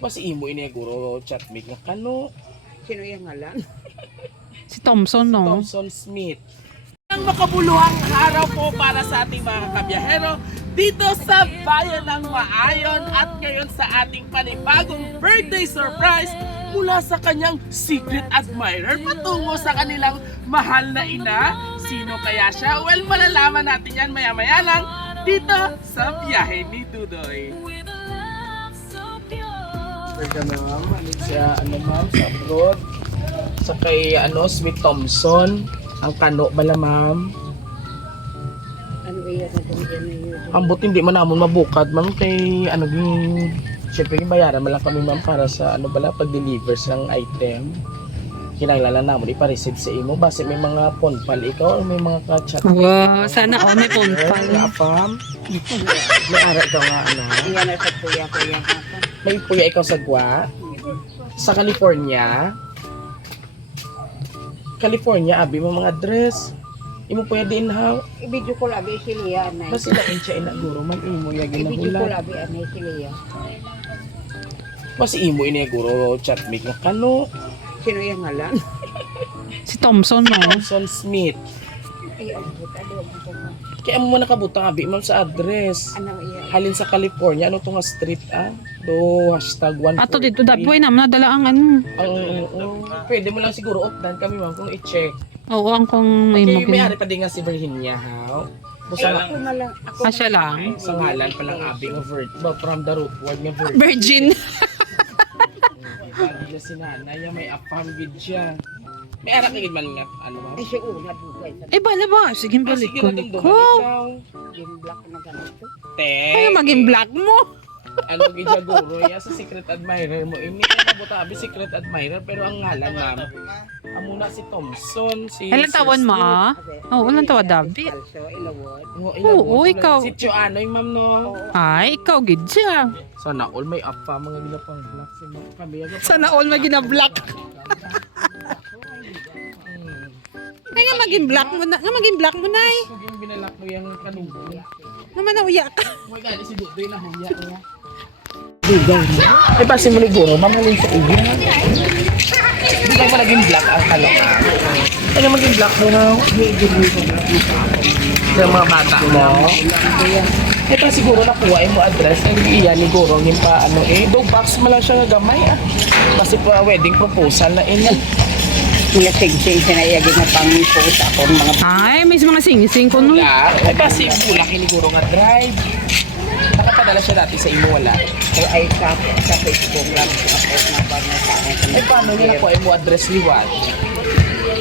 Mas imo ini guro chatmate nga kano. Sino yung ngalan? Si Thompson, no? Thompson Smith. Ang makabuluhang araw po para sa ating mga kabiyahero dito sa Bayan ng Maayon at ngayon sa ating panibagong birthday surprise mula sa kanyang secret admirer patungo sa kanilang mahal na ina. Sino kaya siya? Well, malalaman natin yan maya-maya lang dito sa biyahe ni Dudoy. Welcome ma'am, sa ma'am, sa abroad. Sa kay Smith Thompson. Ang kano bala ma'am. Ano iya na kung yan yun? Ambot hindi man namon mabukad ma'am kay syempre bayaran man lang kami ma'am para sa pag-deliver ng item. Kinailangan namon ipa-receive sa imo base may mga ponpal ikaw o may mga ka-chat. Wow, sana ako may ponpal. Apam. May ara ikaw nga Iya na sa kuya-kuya natin. May puya ikaw sa Gwa. Sa California. Abi mo mga address. Imo pwede din ha. Ibidyo ko labi si Lia na. Basta na siya inaguro man imo ya Ibidyo ko ginabulan. labi anay si Lia. Basta imo ini guro chatmate nga kano. Sino yung ngalan? Si Thompson, no? Thompson Smith. Ay, ang buta doon. Kaya mo nakabutang abi ma'am sa address. Ano iya? Halin sa California, ano to nga street Do #143. Ato dito, Daboy naman nadala ang Pwede mo lang siguro opdan kami ma'am kung i-check. Oo, ang kung may May maging... ari pa din nga si Virginia ha. Busa Ako na lang. Ako Siya lang? sa ngalan pa lang abi nga from the root word nga virgin. Virgin. Lagi na si nanay may apam gid siya. May ara kagid man nga ma'am. Ay, siya una dugay. Eh, bala ba? Sige, balik Sige ko. na din Ko. Yung black na ganito. Ay, maging black mo. Gid guro ya sa secret admirer mo. Ini na butabi secret admirer pero ang ngalan ma'am. Amuna si Thompson, si Ilan taon mo? Oo, ilan taon, Dabi? Also, ilawod. Oo, ikaw. Si Choanoy ma'am no. Ay, ikaw, gid siya. Sana all may apa mga ginapang black si ma'am. Kami Sana all maging black. Ay, nga maging black mo na. Nga maging black mo na eh. Yung binalak mo yung kanubo. Naman nauya ka. Oh my God, si Dudoy na huya niya. Dudoy mo? Ay, basi mo ni Guro, mamahalin sa iyo. Hindi ka maging black ang kaloka. Ano maging black mo na? Sa mga bata mo. Eh, pa siguro nakuha mo address. Hindi iyan ni Guro. Yung pa, dog box mo lang siya nga gamay Kasi pa wedding proposal na Mga sing-sing na iyagin na pang-post ako mga Ay, may mga sing-sing ko no. Wala. Eh, kasi bulak ni Guro nga drive. Nakapadala siya dati sa imo, wala. ay sa Facebook lang ako na pa na sa akin. Eh, paano niya nakuha mo address ni Juan?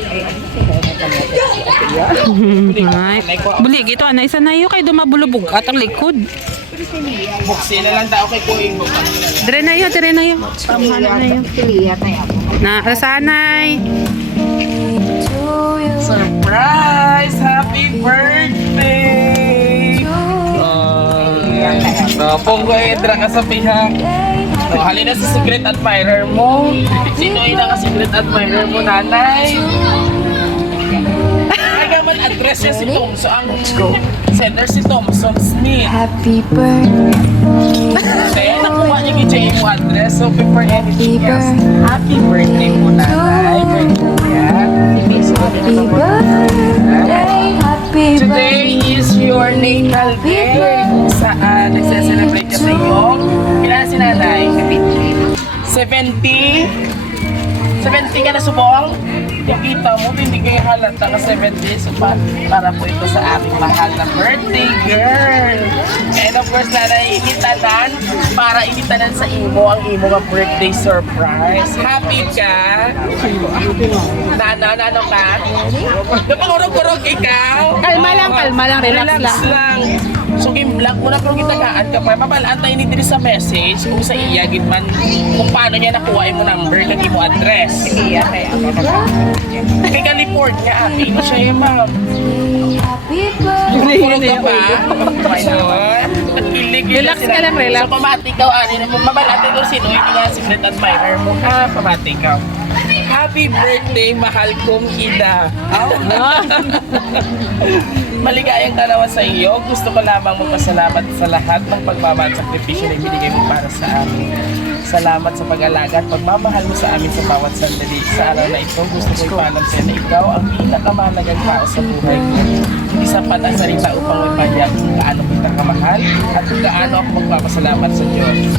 Ay, ano sila na kanya si Atiya? Ay, buli, gito, anay, sanayo kay dumabulubog at ang likod. Buksi na lang daw kay Kuya mo. Dire na yun, dire na yun. Pamahala na yun. Si Lia tayo ako. Na, sanay. Surprise! Happy birthday! Ponggo Edra ka sa pihak. Halina sa secret admirer mo. Sino yung naka-secret admirer mo, nanay? Ay naman, address niya si Thompson. Ang sender si Thompson Smith. Happy birthday, Kaya nakuha niya kay mo address. So, before anything else, happy birthday mo, nanay. Birthday. happy birthday, happy Today is your natal day. Saan nagse-celebrate ka sa iyo? Kailan si nanay? 70? 70 ka na subong? Nakita mo, hindi kayo halata ka 70. So para po ito sa aking mahal na birthday girl. And of course, nanay, initanan para initanan sa imo ang imo nga birthday surprise. Happy ka? Nano ka? Napangurog-urog ikaw? Kalma lang, relax lang. lang. So, kim-vlog mo na pero gitagaan ka pa. Mabalaan tayo ni diri sa message kung sa iya, gitman kung paano niya nakuha mo number, lagi mo address. Si Lia tayo ako. Kay California, ate mo siya yung ma'am. happy birthday. Puro ka ba? Relax ka lang, relax. So, pamati ka, mabalate ko sino yung mga secret admirer mo. Ha, pamati ka. Happy birthday, mahal kong Ida. Maligayang dalawa sa iyo. Gusto ko lamang magpasalamat sa lahat ng pagmamahal at sakripisyo na ibinigay mo para sa amin. Salamat sa pag-alaga at pagmamahal mo sa amin sa bawat sandali. Sa araw na ito, gusto ko ipaalam sa'yo na ikaw ang pinakamahalagang tao sa buhay ko. Hindi sapat ang salita upang magpahayag kung gaano kita kamahal at kung gaano ako magpapasalamat sa Diyos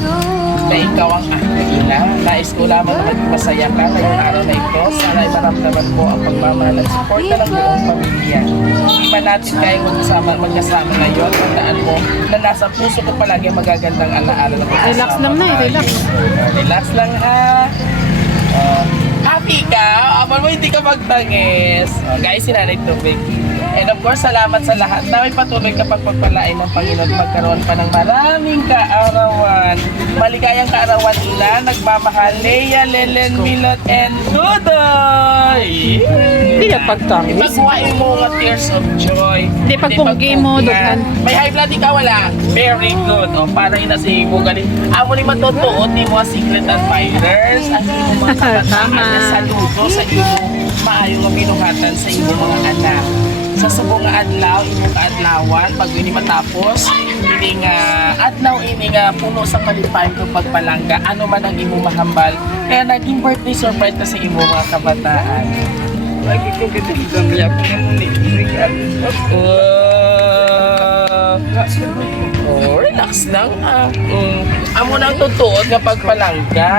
na ikaw ang aking ina. Nais ko lamang na maging masaya ka ngayong araw na ito. Sana ay maramdaman mo ang pagmamahal at suporta ng buong pamilya. Hindi man natin kayang magkasama ngayon. Tandaan mo na nasa puso ko palagi ang magagandang alaala ng magkasama. Relax lang na, relax. Relax lang ha. Happy ka? Amal mo hindi ka magtangis. Guys, sinanay tubig. And of course, salamat sa lahat na may patuloy kapag pagpalain ng Panginoon magkaroon pa ng maraming kaarawan. Maligayang kaarawan ina, nagmamahal, Leia, Lelen, Milot, and Dudoy! Hindi na pagtangis. Ipagbuhain mo nga tears of joy. Hindi, pagpunggi mo, dughan. May high blood ka wala? Very good. O, para yun na si mo galing. Amo ni matutuot ni mo secret admirers. At mo mga kabataan Tama. na saludo sa imo maayong nga pinuhatan sa imo mga anak. Sa subong nga adlaw, imong kaadlawan, pag ini matapos, ini nga adlaw ini nga puno sa kalipayon kung pagpalangga, ano man ang imo mahambal. Kaya naging birthday surprise na sa imo mga kabataan. Lagi ko ganda niya po relax lang amo nang tutuot nga pagpalangga.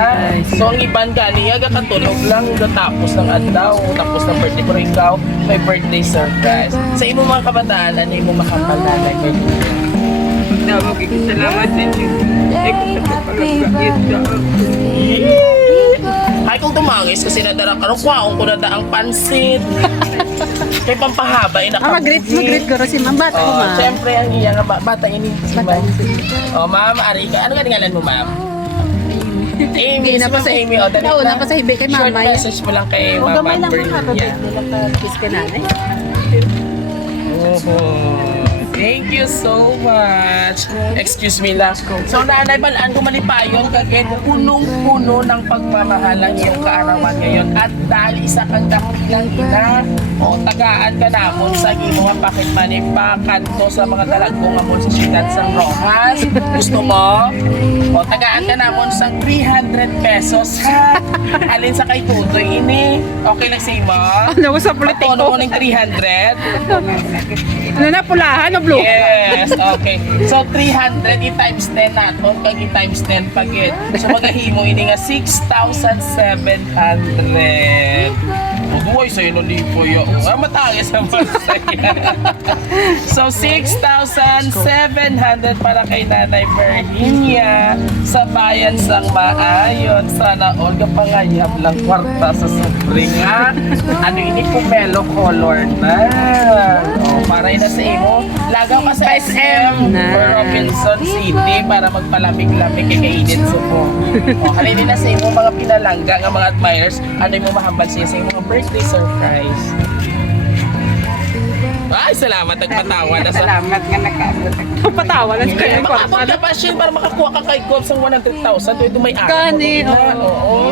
So ang iban gani aga katulog lang tapos ng adlaw, tapos ng birthday ko ikaw, may birthday surprise. Sa imo mga kabataan, ano imo makambal na birthday? Salamat sa inyo. Ay kung tumangis kasi nadara ka, kwaong ko nada ang pansit. Kay pampahaba, Mag-greet ko rin si Ma'am. Bata ko, Ma'am. Siyempre, ang iya nga bata ini si Ma'am. Oh, Ma'am, Arika, ano nga ngalan mo, Ma'am? Amy, na pa sa Amy. O, dali Nauna pa sa hibi kay Short Mama. message mo lang kay O, Mama gamay lang Bernie. mga Yeah. kiss ka nanay. Thank you so much. Excuse me lang. So, nanay, balaan kumalipayon kagad punong-puno ng pagmamahal ang iyong kaarawan ngayon. At dahil isa kang dakilang ina, o tagaan ka namon sa imo nga pakit manipakan to sa mga dalagong amon sa siyudad San Rojas. Gusto mo? O tagaan ka namon sa 300 pesos ha. Alin sa kay Tutoy ini. Okay lang sa imo? Ano sa politiko? Patono mo ng 300? Ano na, pulahan o blue? Yes, okay. So 300 i-times 10 naton, kag i-times 10 pagit. So magahimo ini nga 6,700. Buhay sa'yo no lipo yun. Matangis naman sa'yo. So 6,700 para kay Nanay Virginia sa bayan sang maayon. Sana all ka pangayab lang kwarta sa sobring ha. Ano ini pumelo color na. O, para ina sa imo. Lagaw ka sa SM or Robinson City para magpalamig-lamig kay kainit supo. O, halinin na sa imo mga pinalangga nga mga admirers. Ano yung mahambal siya sa imo mga birthday surprise. Ay, salamat. Nagpatawa na sa... Salamat nga nakaabot ako. Patawa lang kayo. Makabot na pa siya para makakuha ka kay Gob sa 100,000. Ito may araw. Gani, Oo.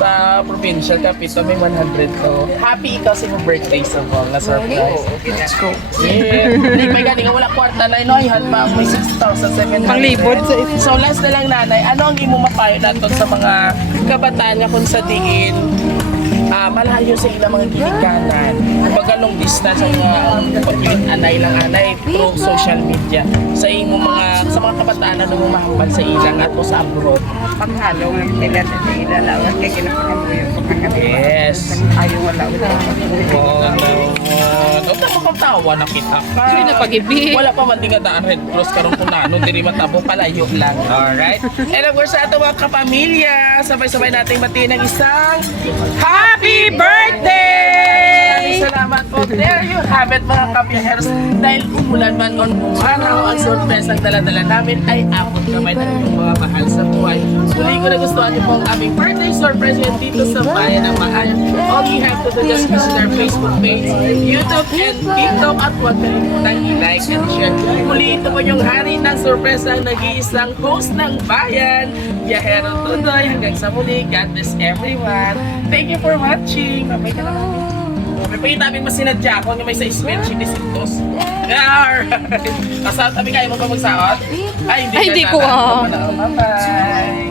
Sa provincial capital may 100 to. Happy ikaw sa iyong birthday sa mo na surprise. Let's go. Yeah. Hindi may gani nga wala kwarta na inoyhan pa may 6,700. Panglibot sa So last na lang nanay, ano ang imo mapayo naton sa mga kabataan nga kung sa diin malayo sa ilang mga ginikanan. Kumbaga long distance ang pagpilit anay lang anay through social media. Sa imo mga kabataan na mahambal sa ilang at o sa abroad. Paghalo ng sila sa ilalawan kay kinapakabuyo ko mga Yes. ayaw wala wala. Huwag na makatawa na kita ka. Sino na pag-ibig? Wala pa man di nga daan Red Cross karon kung nano, diri matabo palayo lang. Alright? And of course sa ato mga kapamilya, sabay-sabay nating batiin ng isang Happy Birthday! Maraming salamat po. There you have it mga kabiyaheros. Dahil umulan man on araw, ang surprise ang dala-dala namin ay abot kamay ng inyong mga mahal sa buhay. Muli ko na gustuhan niyo po ang aming birthday surprise ngayon dito sa Bayan ng Maayon. All you have to do just visit our Facebook page, YouTube, and TikTok at huwag kalimutang i-like and share. Muli ito po yung hari ng surprise ang nag-iisang host ng Bayan, Biyahero Tudoy. Hanggang sa muli, God bless everyone. Thank you for watching. Bye-bye ka na namin. May pagkitabi mas sinadya ko nga may sa ismen, sinisitos. Alright. Kasal tabi kayo mo pa magsaot? Ay, hindi Ay, hindi ko, Bye-bye.